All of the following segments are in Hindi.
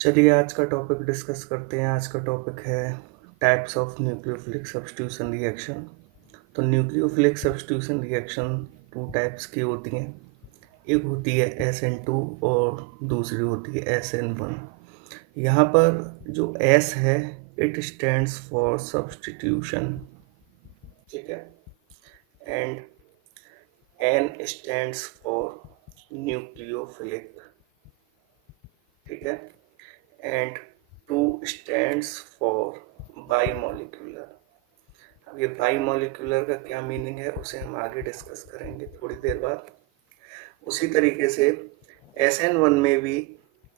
चलिए आज का टॉपिक डिस्कस करते हैं। आज का टॉपिक है types of nucleophilic substitution reaction. तो nucleophilic substitution reaction two types की होती हैं। एक होती है SN2 और दूसरी होती है SN1। यहाँ पर जो S है इट स्टैंड्स फॉर सब्स्टिट्यूशन, ठीक है, and N stands for nucleophilic, ठीक है, एंड 2 स्टैंड्स फॉर बाईमोलिकुलर। अब ये बाईमोलिकुलर का क्या मीनिंग है उसे हम आगे डिस्कस करेंगे थोड़ी देर बाद। उसी तरीके से SN1 में भी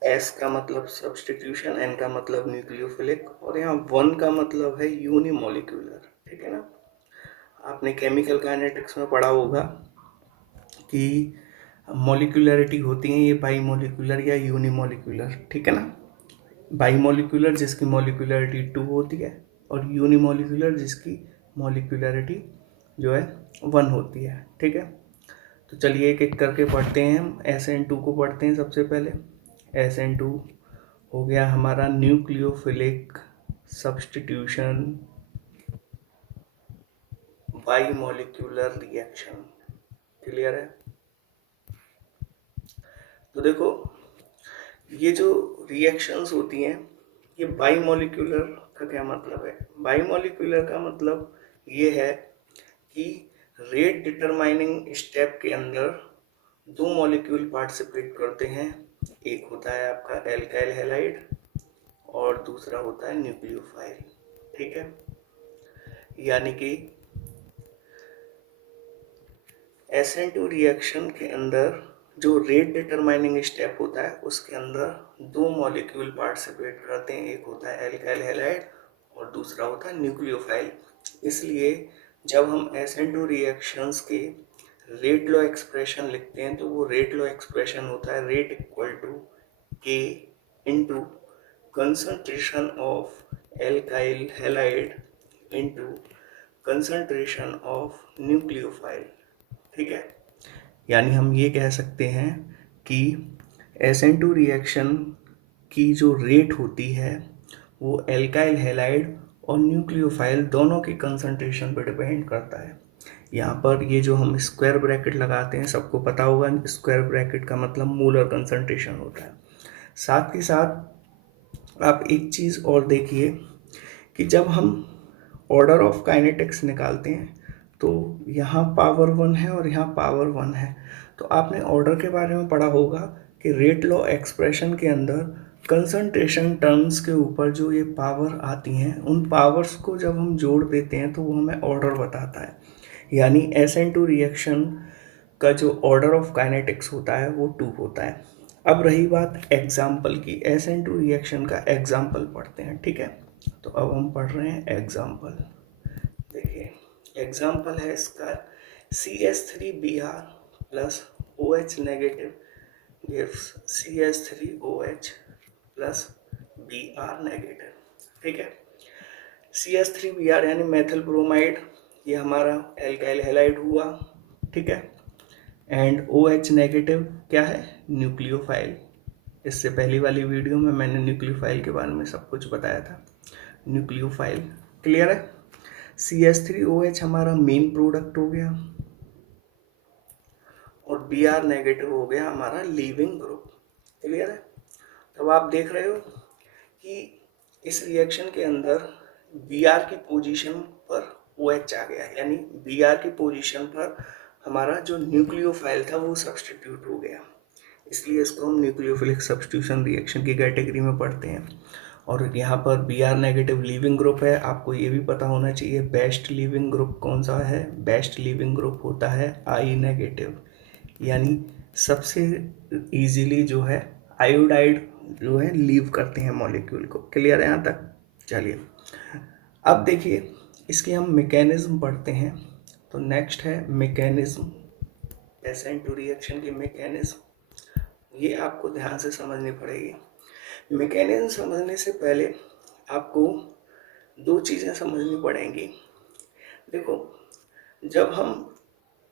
S का मतलब सब्स्टिट्यूशन, N का मतलब न्यूक्लियोफिलिक और यहाँ 1 का मतलब है यूनिमोलिकुलर, ठीक है ना। आपने केमिकल काइनेटिक्स में पढ़ा होगा कि मॉलिक्यूलरिटी होती है ये बाईमोलिकुलर या यूनिमोलिकुलर, ठीक है ना। बाईमोलिकुलर जिसकी मॉलिक्यूलरिटी 2 होती है और यूनिमोलिकुलर जिसकी मॉलिक्यूलरिटी जो है 1 होती है, ठीक है। तो चलिए एक एक करके पढ़ते हैं। हम SN2 को पढ़ते हैं सबसे पहले। SN2 हो गया हमारा nucleophilic substitution bimolecular reaction. Clear है। तो देखो ये जो रिएक्शंस होती हैं ये बाईमोलिकुलर का क्या मतलब है। बाईमोलिकुलर का मतलब ये है कि रेट डिटरमाइनिंग स्टेप के अंदर 2 मॉलिक्यूल पार्टिसिपेट करते हैं। एक होता है आपका एल्काइल हैलाइड और दूसरा होता है न्यूक्लियोफाइल, ठीक है। यानी कि SN2 रिएक्शन के अंदर जो रेट डिटरमाइनिंग स्टेप होता है उसके अंदर 2 मॉलिक्यूल पार्टिसिपेट करते हैं। एक होता है एल्काइल हैलाइड और दूसरा होता है न्यूक्लियोफाइल। इसलिए जब हम SN2 रिएक्शंस के रेट लॉ एक्सप्रेशन लिखते हैं तो वो रेट लॉ एक्सप्रेशन होता है rate equal to K into concentration of alkyl halide into concentration of nucleophile, ठीक है। यानी हम ये कह सकते हैं कि SN2 रिएक्शन की जो रेट होती है वो एल्काइल हैलाइड और न्यूक्लियोफाइल दोनों की कंसंट्रेशन पर डिपेंड करता है। यहाँ पर ये जो हम स्क्वायर ब्रैकेट लगाते हैं सबको पता होगा, स्क्वायर ब्रैकेट का मतलब मोलर कंसंट्रेशन होता है। साथ ही साथ आप एक चीज़ और देखिए कि जब हम ऑर्डर ऑफ काइनेटिक्स निकालते हैं तो यहाँ पावर 1 है और यहाँ पावर 1 है। तो आपने ऑर्डर के बारे में पढ़ा होगा कि रेट लॉ एक्सप्रेशन के अंदर कंसंट्रेशन टर्म्स के ऊपर जो ये पावर आती हैं उन पावर्स को जब हम जोड़ देते हैं तो वो हमें ऑर्डर बताता है। यानी SN2 रिएक्शन का जो ऑर्डर ऑफ काइनेटिक्स होता है वो 2 होता है। अब रही बात एग्जाम्पल की, SN2 रिएक्शन का एग्जाम्पल पढ़ते हैं, ठीक है। तो अब हम पढ़ रहे हैं एग्जाम्पल। देखिए एग्जाम्पल है इसका CH3Br plus OH negative gives CH3OH plus Br negative, ठीक है। CH3Br यानी मेथिल ब्रोमाइड, ये हमारा एल्काइल हैलाइड हुआ, ठीक है। एंड OH नेगेटिव क्या है, न्यूक्लियोफाइल। इससे पहली वाली वीडियो में मैंने न्यूक्लियोफाइल के बारे में सब कुछ बताया था। न्यूक्लियोफाइल क्लियर है। CH3OH हमारा मेन प्रोडक्ट हो गया और Br नेगेटिव हो गया हमारा लीविंग ग्रुप। क्लियर है। तब आप देख रहे हो कि इस रिएक्शन के अंदर Br की पोजीशन पर OH आ गया, यानी Br की पोजीशन पर हमारा जो न्यूक्लियोफाइल था वो सब्स्टिट्यूट हो गया। इसलिए इसको हम न्यूक्लियोफिलिक सब्स्टिट्यूशन रिएक्शन की कैटेगरी में पढ़ते हैं। और यहाँ पर Br नेगेटिव लीविंग ग्रुप है। आपको ये भी पता होना चाहिए बेस्ट लीविंग ग्रुप कौन सा है। बेस्ट लीविंग ग्रुप होता है I नेगेटिव, यानी सबसे इजीली जो है आयोडाइड जो है लीव करते हैं मॉलिक्यूल को। क्लियर है यहाँ तक। चलिए अब देखिए इसकी हम मैकेनिज्म पढ़ते हैं। तो नेक्स्ट है मैकेनिज्म, SN2 रिएक्शन की मैकेनिज्म, ये आपको ध्यान से समझनी पड़ेगी। मैकेनिज्म समझने से पहले आपको 2 चीज़ें समझनी पड़ेंगी। देखो जब हम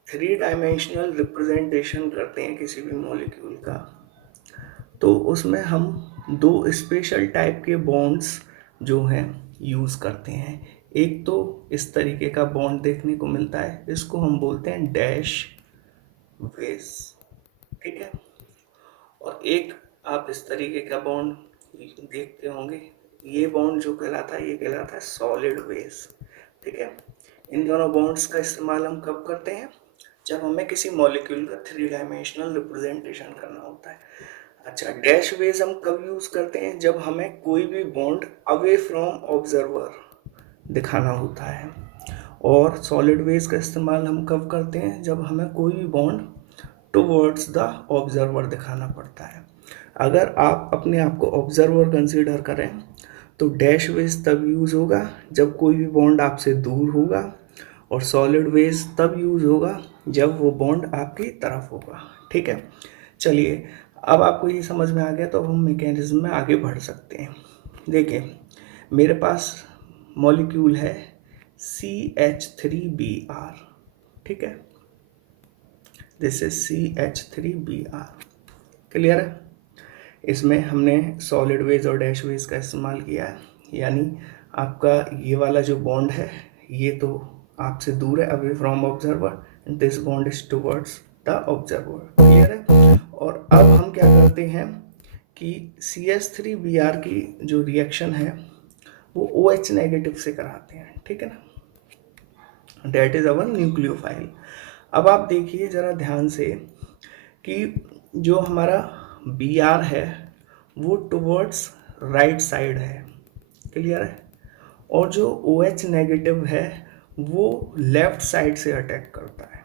3 डायमेंशनल रिप्रेजेंटेशन करते हैं किसी भी मॉलिक्यूल का तो उसमें हम दो स्पेशल टाइप के बॉन्ड्स जो हैं यूज़ करते हैं। एक तो इस तरीके का बॉन्ड देखने को मिलता है, इसको हम बोलते हैं डैश बेस, ठीक है। और एक आप इस तरीके का बॉन्ड देखते होंगे, ये बॉन्ड जो कहलाता है ये कहलाता है सॉलिड बेस, ठीक है। इन दोनों बॉन्ड्स का इस्तेमाल हम कब करते हैं? जब हमें किसी मॉलिक्यूल का 3 डायमेंशनल रिप्रेजेंटेशन करना होता है। अच्छा, डैश बेस हम कब यूज करते हैं? जब हमें कोई भी बॉन्ड अवे फ्रॉम ऑब्जर्वर दिखाना होता है। और सॉलिड बेस का इस्तेमाल हम कब करते हैं? जब हमें कोई भी बॉन्ड टुवर्ड्स द ऑब्जर्वर दिखाना पड़ता है। अगर आप अपने आप को ऑब्जर्वर कंसीडर करें तो डैश बेस तब यूज़ होगा जब कोई भी बॉन्ड आपसे दूर होगा, और सॉलिड बेस तब यूज़ होगा जब वो बॉन्ड आपकी तरफ होगा, ठीक है। चलिए, अब आपको ये समझ में आ गया तो अब हम मैकेनिज्म में आगे बढ़ सकते हैं। देखिए, मेरे पास मॉलिक्यूल है CH3Br, ठीक है। दिस इज CH3Br, क्लियर है। इसमें हमने सॉलिड वेज और डैश वेज का इस्तेमाल किया है, यानी आपका ये वाला जो बॉन्ड है ये तो आपसे दूर है, away from observer, and this bond is towards the observer, clear है। और अब हम क्या करते हैं कि CH3Br की जो रिएक्शन है वो OH नेगेटिव से कराते हैं, ठीक है ना। That is our nucleophile. अब आप देखिए ज़रा ध्यान से कि जो हमारा Br है वो टुवर्ड्स राइट साइड है, क्लियर है। और जो OH नेगेटिव है वो लेफ्ट साइड से अटैक करता है,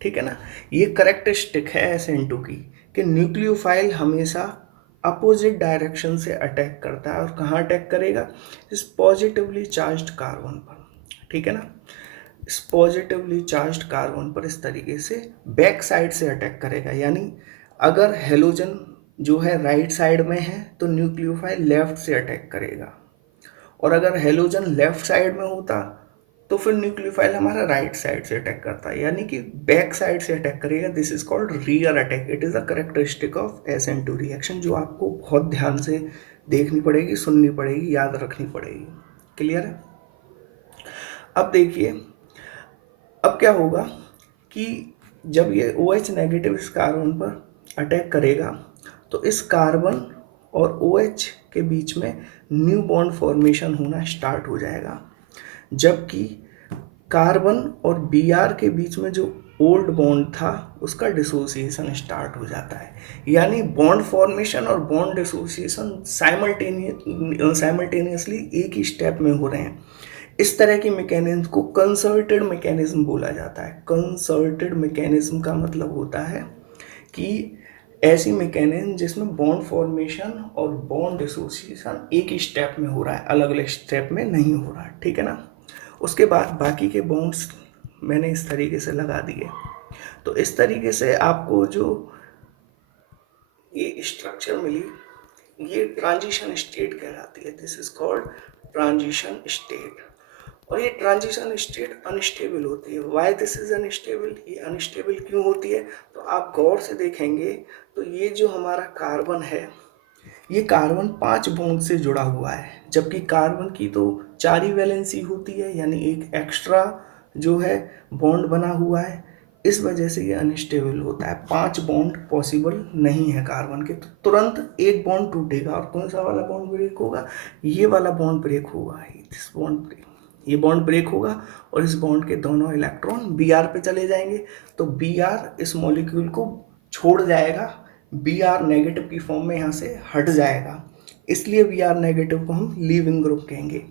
ठीक है ना। ये करेक्टरिस्टिक है SN2 की कि न्यूक्लियोफाइल हमेशा अपोजिट डायरेक्शन से अटैक करता है। और कहाँ अटैक करेगा? इस पॉजिटिवली चार्ज्ड कार्बन पर, ठीक है ना। इस पॉजिटिवली चार्ज्ड कार्बन पर इस तरीके से बैक साइड से अटैक करेगा। यानी अगर हेलोजन जो है राइट साइड में है तो न्यूक्लियोफाइल लेफ्ट से अटैक करेगा, और अगर हेलोजन लेफ्ट साइड में होता तो फिर न्यूक्लियोफाइल हमारा राइट साइड से अटैक करता है, यानी कि बैक साइड से अटैक करेगा। This is called rear attack. It is a characteristic of SN2 reaction जो आपको बहुत ध्यान से देखनी पड़ेगी, सुननी पड़ेगी, याद रखनी पड़ेगी, क्लियर है। अब देखिए, अब क्या होगा कि जब ये OH नेगेटिव इस कार्बन पर अटैक करेगा तो इस कार्बन और OH के बीच में न्यू बॉन्ड फॉर्मेशन होना स्टार्ट हो जाएगा, जबकि कार्बन और Br के बीच में जो ओल्ड बॉन्ड था उसका डिसोसिएशन स्टार्ट हो जाता है। यानी बॉन्ड फॉर्मेशन और बॉन्ड डिसोसिएशन साइमल्टेनियसली एक ही स्टेप में हो रहे हैं। इस तरह की मैकेनिज्म को कंसर्टेड मैकेनिज्म बोला जाता है। कंसर्टेड मैकेनिज्म का मतलब होता है कि ऐसी मैकेनिज्म जिसमें बॉन्ड फॉर्मेशन और बॉन्ड डिसोसिएशन एक ही स्टेप में हो रहा है, अलग अलग स्टेप में नहीं हो रहा है, ठीक है ना। उसके बाद बाकी के बॉन्ड्स मैंने इस तरीके से लगा दिए। तो इस तरीके से आपको जो ये स्ट्रक्चर मिली ये ट्रांजिशन स्टेट कहलाती है। This is called transition state. और ये ट्रांजिशन स्टेट अनस्टेबल होती है। Why this is unstable? ये अनस्टेबल क्यों होती है? तो आप गौर से देखेंगे तो ये जो हमारा कार्बन है ये कार्बन 5 बॉन्ड से जुड़ा हुआ है, जबकि कार्बन की तो 4 ही वैलेंसी होती है, यानी एक एक्स्ट्रा जो है बॉन्ड बना हुआ है। इस वजह से ये अनस्टेबल होता है। 5 बॉन्ड पॉसिबल नहीं है कार्बन के, तो तुरंत एक बॉन्ड टूटेगा। और कौन सा वाला बॉन्ड ब्रेक होगा? ये वाला बॉन्ड ब्रेक होगा, दिस बॉन्ड ब्रेक। ये बॉन्ड ब्रेक होगा और इस बॉन्ड के दोनों इलेक्ट्रॉन Br पे चले जाएंगे, तो Br इस मॉलिक्यूल को छोड़ जाएगा, Br नेगेटिव की फॉर्म में यहाँ से हट जाएगा। इसलिए Br नेगेटिव को हम लीविंग ग्रुप कहेंगे।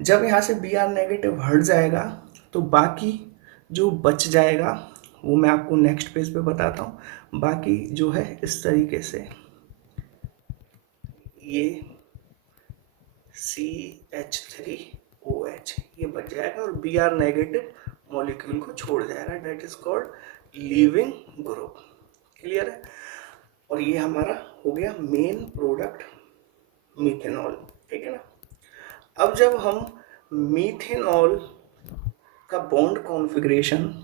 जब यहाँ से Br नेगेटिव हट जाएगा तो बाकी जो बच जाएगा वो मैं आपको नेक्स्ट पेज पे बताता हूँ। बाकी जो है इस तरीके से ये CH3OH ये बच जाएगा और Br नेगेटिव मॉलिक्यूल को छोड़ जाएगा। That is called leaving group, clear है। और ये हमारा हो गया मेन प्रोडक्ट मीथेनॉल, ठीक है ना। अब जब हम मीथेनॉल का बॉन्ड कॉन्फ़िगरेशन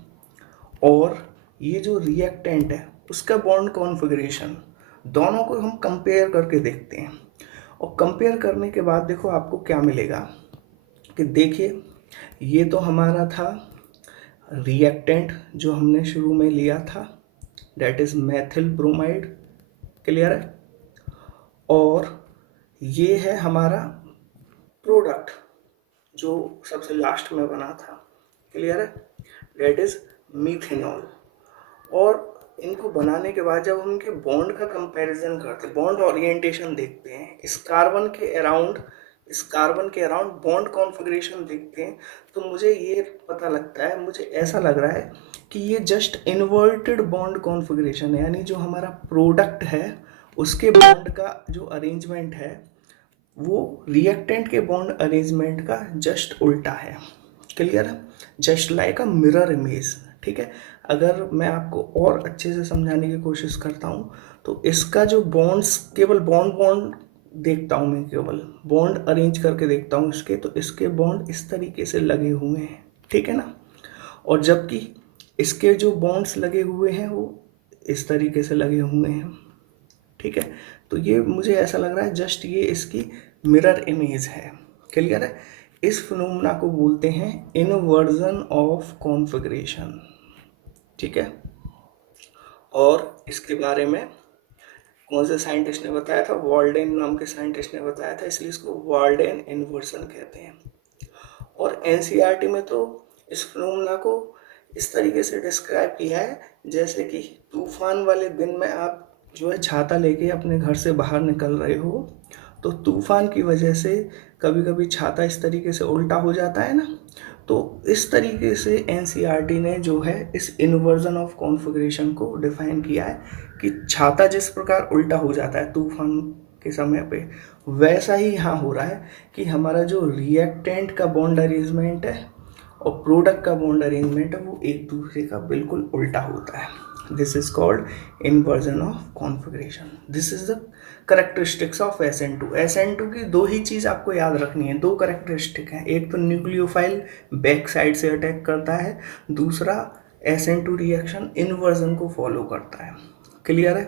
और ये जो रिएक्टेंट है उसका बॉन्ड कॉन्फ़िगरेशन दोनों को हम कंपेयर करके देखते हैं, और कंपेयर करने के बाद देखो आपको क्या मिलेगा कि देखिए ये तो हमारा था रिएक्टेंट जो हमने शुरू में लिया था, that is methyl bromide, clear है। और ये है हमारा प्रोडक्ट जो सबसे लास्ट में बना था, क्लियर है, डेट इज मीथेनॉल। और इनको बनाने के बाद जब हम इनके बॉन्ड का कंपैरिजन करते हैं, बॉन्ड ओरिएंटेशन देखते हैं, इस कार्बन के अराउंड बॉन्ड कॉन्फ़िगरेशन देखते हैं, तो मुझे ये पता लगता है, मुझे ऐसा लग रहा है कि ये जस्ट इन्वर्टेड बॉन्ड कॉन्फ़िगरेशन है, यानी जो हमारा प्रोडक्ट है उसके बॉन्ड का जो अरेंजमेंट है वो रिएक्टेंट के बॉन्ड अरेंजमेंट का जस्ट उल्टा है, क्लियर है, just like a mirror image. ठीक है, अगर मैं आपको और अच्छे से समझाने की कोशिश करता हूँ तो इसका जो बॉन्ड्स, केवल बॉन्ड बॉन्ड देखता हूँ मैं, केवल बॉन्ड अरेंज करके देखता हूँ इसके, तो इसके बॉन्ड इस तरीके से लगे हुए हैं, ठीक है ना, और जबकि इसके जो बॉन्ड्स लगे हुए हैं वो इस तरीके से लगे हुए हैं, ठीक है। तो ये मुझे ऐसा लग रहा है जस्ट ये इसकी मिरर इमेज है, क्लियर है। इस फिनोमेना को बोलते हैं इनवर्जन ऑफ कॉन्फ़िगरेशन, ठीक है। और इसके बारे में कौन से साइंटिस्ट ने बताया था? वाल्डेन नाम के साइंटिस्ट ने बताया था, इसलिए इसको वाल्डेन इन्वर्जन कहते हैं। और एनसीईआरटी में तो इस फिनोमेना को इस तरीके से डिस्क्राइब किया है जैसे कि तूफान वाले दिन में आप जो है छाता लेके अपने घर से बाहर निकल रहे हो, तो तूफान की वजह से कभी कभी छाता इस तरीके से उल्टा हो जाता है ना, तो इस तरीके से एनसीईआरटी ने जो है इस इन्वर्जन ऑफ कॉन्फ़िगरेशन को डिफाइन किया है कि छाता जिस प्रकार उल्टा हो जाता है तूफान के समय पे, वैसा ही यहाँ हो रहा है कि हमारा जो रिएक्टेंट का बॉन्ड अरेंजमेंट है और प्रोडक्ट का बॉन्ड अरेंजमेंट है वो एक दूसरे का बिल्कुल उल्टा होता है। This is called inversion of configuration. This is the characteristics of SN2। SN2 की दो ही चीज़ आपको याद रखनी है, दो करेक्टरिस्टिक हैं, एक तो न्यूक्लियोफाइल बैक साइड से अटैक करता है, दूसरा SN2 रिएक्शन इन्वर्जन को फॉलो करता है, क्लियर है,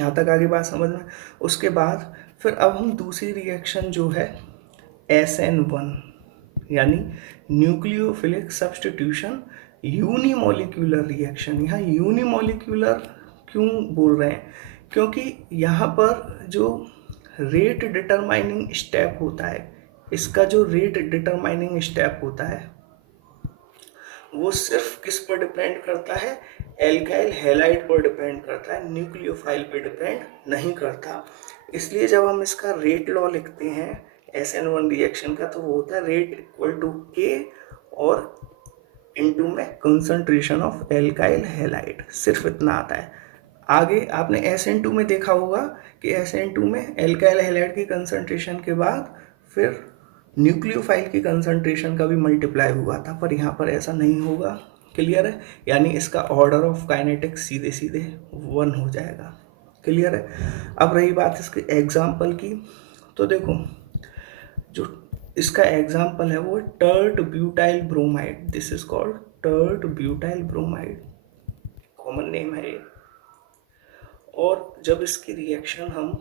यहाँ तक आगे बात समझ में। उसके बाद फिर अब हम दूसरी रिएक्शन जो है SN1 यानी न्यूक्लियोफिलिक सब्स्टिट्यूशन यूनिमोलिक्यूलर रिएक्शन। यहाँ यूनिमोलिक्यूलर क्यों बोल रहे हैं? क्योंकि यहाँ पर जो रेट डिटरमाइनिंग स्टेप होता है, इसका जो रेट डिटरमाइनिंग स्टेप होता है वो सिर्फ किस पर डिपेंड करता है? एल्काइल हैलाइड पर डिपेंड करता है, न्यूक्लियोफाइल पर डिपेंड नहीं करता। इसलिए जब हम इसका रेट लॉ लिखते हैं SN1 रिएक्शन का, तो वो होता है रेट इक्वल टू K और इनटू में कंसंट्रेशन ऑफ एल्काइल हैलाइड, सिर्फ इतना आता है। आगे आपने SN2 में देखा होगा कि SN2 में एल्काइल हैलाइड की कंसंट्रेशन के बाद फिर न्यूक्लियोफाइल की कंसंट्रेशन का भी मल्टीप्लाई हुआ था, पर यहाँ पर ऐसा नहीं होगा, क्लियर है, यानी इसका ऑर्डर ऑफ काइनेटिक्स सीधे सीधे 1 हो जाएगा, क्लियर है। अब रही बात इसके एग्जाम्पल की, तो देखो जो इसका एग्जाम्पल है वो tert butyl bromide, this is called tert butyl bromide, common name है ये। और जब इसकी रिएक्शन हम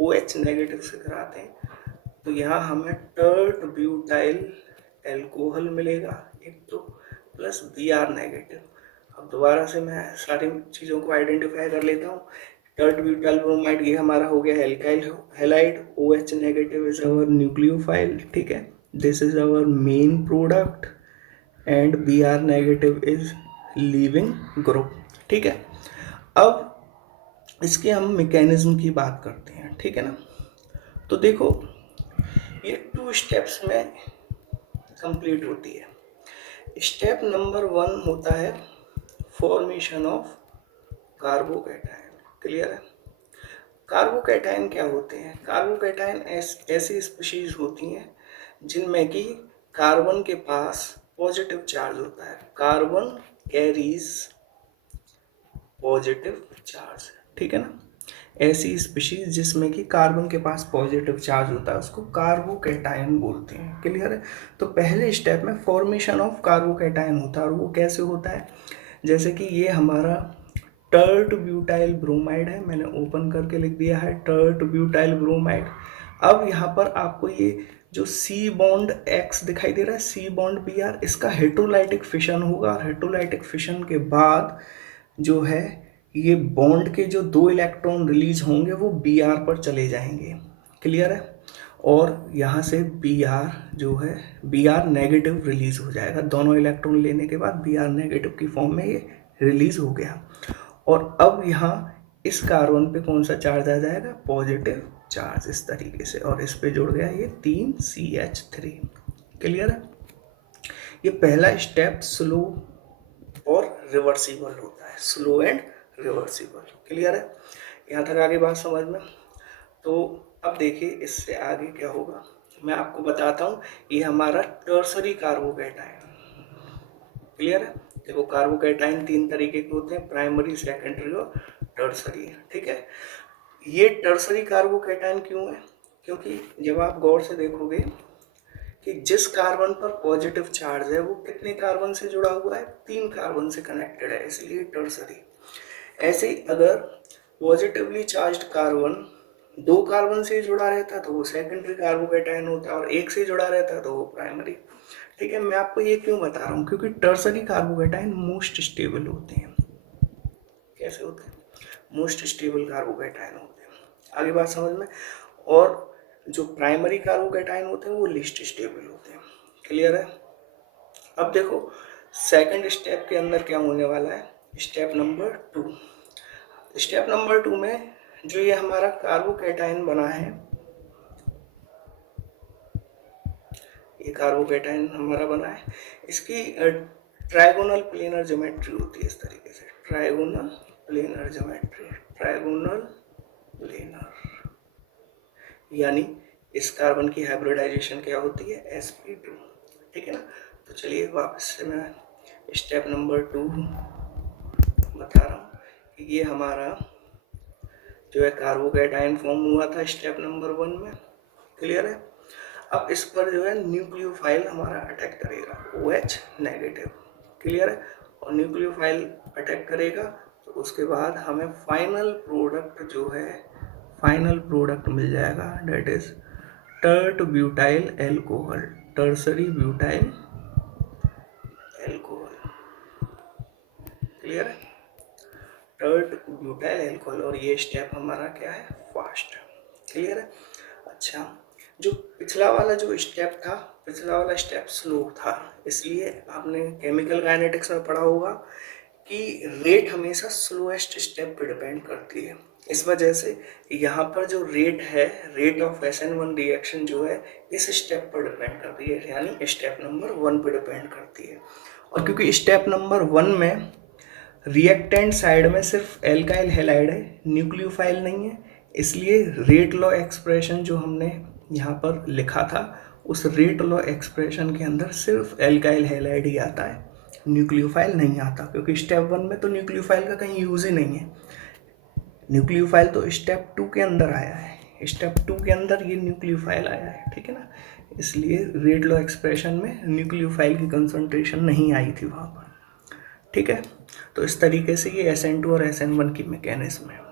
OH नेगेटिव से कराते हैं तो यहाँ हमें टर्ट ब्यूटाइल एल्कोहल मिलेगा एक तो, प्लस Br नेगेटिव। अब दोबारा से मैं सारी चीज़ों को आइडेंटिफाई कर लेता हूँ। टर्ट ब्यूटाइल ब्रोमाइड ये हमारा हो गया alkyl halide, OH negative is our nucleophile, ठीक है, this is our main product and Br negative is leaving group, ठीक है। अब इसके हम मैकेनिज्म की बात करते हैं, ठीक है ना। तो देखो ये 2 स्टेप्स में कंप्लीट होती है। स्टेप नंबर 1 होता है फॉर्मेशन ऑफ कार्बोकैटायन, क्लियर है। कार्बोकैटायन क्या होते हैं? कार्बोकैटायन ऐसी स्पीशीज होती हैं जिनमें कि कार्बन के पास पॉजिटिव चार्ज होता है, कार्बन कैरीज पॉजिटिव चार्ज, ठीक है ना। ऐसी स्पीशीज जिसमें कि कार्बन के पास पॉजिटिव चार्ज होता है उसको कार्बोकैटायन बोलते हैं, क्लियर है। तो पहले स्टेप में फॉर्मेशन ऑफ कार्बोकैटायन होता है, और वो कैसे होता है? जैसे कि ये हमारा टर्ट ब्यूटाइल ब्रोमाइड है, मैंने ओपन करके लिख दिया है टर्ट ब्यूटाइल ब्रोमाइड। अब यहाँ पर आपको ये जो सी बॉन्ड एक्स दिखाई दे रहा है, सी बॉन्ड बी आर, इसका हेटेरोलाइटिक फिशन होगा और हेटेरोलाइटिक फिशन के बाद जो है ये बॉन्ड के जो 2 इलेक्ट्रॉन रिलीज होंगे वो बी आर पर चले जाएंगे। क्लियर है? और यहाँ से बी आर जो है, बी आर नेगेटिव रिलीज हो जाएगा। दोनों इलेक्ट्रॉन लेने के बाद बी आर नेगेटिव की फॉर्म में ये रिलीज हो गया। और अब यहाँ इस कार्बन पे कौन सा चार्ज आ जाएगा? पॉजिटिव चार्ज, इस तरीके से, और इस पे जुड़ गया ये 3CH3। क्लियर है? ये पहला स्टेप स्लो और रिवर्सिबल होता है, स्लो एंड रिवर्सिबल। क्लियर है? यहाँ तक आगे बात समझ में? तो अब देखिए इससे आगे क्या होगा मैं आपको बताता हूँ। ये हमारा टर्सरी कार्बोकैटायन। क्लियर है? देखो कार्बोकैटायन 3 तरीके के होते हैं, प्राइमरी, सेकेंडरी और टर्सरी। ठीक है? ये टर्सरी कार्बोकैटायन क्यों है? क्योंकि जब आप गौर से देखोगे कि जिस कार्बन पर पॉजिटिव चार्ज है वो कितने कार्बन से जुड़ा हुआ है? 3 कार्बन से कनेक्टेड है, इसलिए टर्सरी। ऐसे ही अगर पॉजिटिवली चार्ज्ड कार्बन 2 कार्बन से जुड़ा रहता तो वो सेकेंडरी कार्बोकैटायन होता, और 1 से जुड़ा रहता तो वो प्राइमरी। ठीक है? मैं आपको ये क्यों बता रहा हूँ? क्योंकि टर्सरी कार्बोकैटायन मोस्ट स्टेबल होते हैं। कैसे होते हैं? मोस्ट स्टेबल कार्बोकैटायन होते हैं। आगे बात समझ में? और जो प्राइमरी कार्बोकैटायन होते हैं वो लीस्ट स्टेबल होते हैं। क्लियर है? अब देखो सेकंड स्टेप के अंदर क्या होने वाला है, स्टेप नंबर 2। स्टेप नंबर 2 में जो ये हमारा कार्बोकैटायन बना है, ये कार्बोकैटायन हमारा बना है, इसकी ट्राइगोनल प्लेनर ज्योमेट्री होती है इस तरीके से, trigonal planar geometry, trigonal planar, यानी इस कार्बन की हाइब्रिडाइजेशन क्या होती है? sp2। ठीक है ना? तो चलिए वापस से मैं स्टेप नंबर 2 बता रहा हूँ कि ये हमारा जो है कार्बोकैटायन फॉर्म हुआ था स्टेप नंबर 1 में। क्लियर है? अब इस पर जो है न्यूक्लियोफाइल हमारा अटैक करेगा, OH नेगेटिव। क्लियर है? और न्यूक्लियोफाइल अटैक करेगा तो उसके बाद हमें फाइनल प्रोडक्ट जो है, फाइनल प्रोडक्ट मिल जाएगा, that is tert butyl alcohol, tertiary butyl alcohol. Clear है? टर्ट ब्यूटाइल एल्कोहल, और ये स्टेप हमारा क्या है? फास्ट। क्लियर है? अच्छा, जो पिछला वाला जो स्टेप था, पिछला वाला स्टेप स्लो था, इसलिए आपने केमिकल काइनेटिक्स में पढ़ा होगा कि रेट हमेशा स्लोएस्ट स्टेप पे डिपेंड करती है। इस वजह से यहाँ पर जो रेट है, रेट ऑफ SN1 रिएक्शन जो है इस स्टेप पर डिपेंड करती है, यानी स्टेप नंबर 1 पे डिपेंड करती है। और क्योंकि स्टेप नंबर 1 में रिएक्टेंट साइड में सिर्फ एल्काइल हैलाइड है, न्यूक्लियोफाइल नहीं है, इसलिए रेट लॉ एक्सप्रेशन जो हमने यहाँ पर लिखा था उस रेट लॉ एक्सप्रेशन के अंदर सिर्फ एल्काइल हैलाइड ही आता है, न्यूक्लियोफाइल नहीं आता, क्योंकि स्टेप 1 में तो न्यूक्लियोफाइल का कहीं यूज ही नहीं है। न्यूक्लियोफाइल तो स्टेप 2 के अंदर आया है, स्टेप 2 के अंदर ये न्यूक्लियोफाइल आया है। ठीक है ना? इसलिए रेट लॉ एक्सप्रेशन में न्यूक्लियोफाइल की कंसंट्रेशन नहीं आई थी वहाँ पर। ठीक है? तो इस तरीके से ये SN2 और SN1 की मैकेनिज्म है।